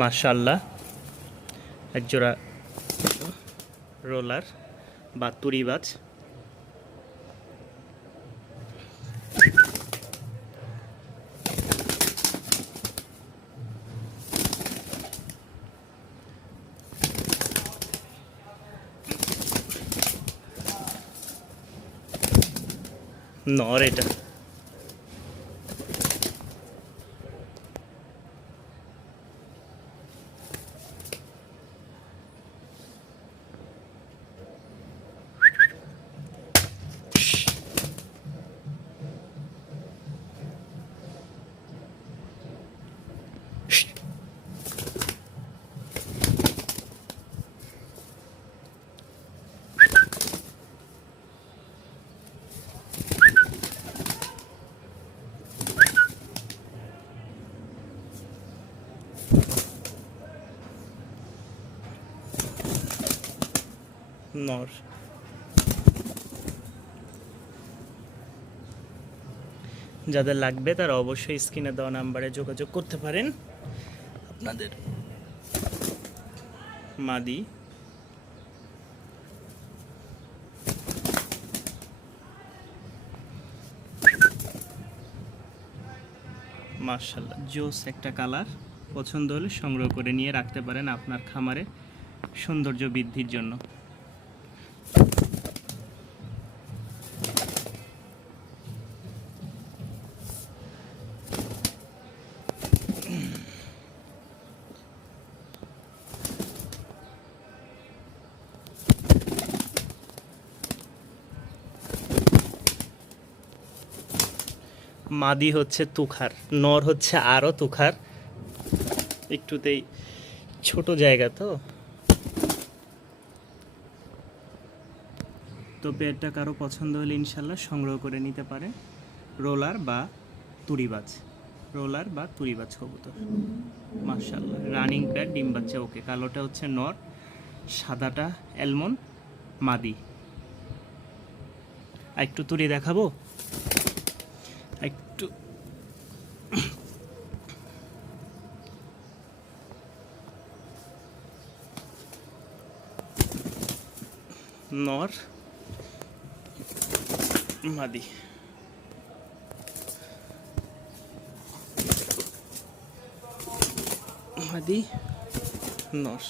মাশাআল্লাহ, একজোড়া রোলার বা তুড়িবাজ। নর এটা। নর। যাদের লাগবে তারা অবশ্যই স্ক্রিনে দেওয়া নাম্বারে যোগাযোগ করতে পারেন। আপনাদের মাদি মাশাআল্লাহ, জোস একটা কালার। পছন্দ হলে সংগ্রহ করে নিয়ে রাখতে পারেন আপনার খামারে সৌন্দর্য বৃদ্ধির জন্য। মাদি হচ্ছে তুখার, নর হচ্ছে আরও তুখার। একটুতেই ছোট জায়গা তো পেয়ারটা কারো পছন্দ হলে ইনশাল্লাহ সংগ্রহ করে নিতে পারে। রোলার বা তুড়িবাজ, রোলার বা তুড়িবাজ কবুতর। মাশাআল্লাহ, রানিং পেয়ার, ডিম বাচ্চা ওকে। কালোটা হচ্ছে নর, সাদাটা অ্যালমন মাদি। একটু তুড়ি দেখাবো, একটু নর মাদি। মাদি নর।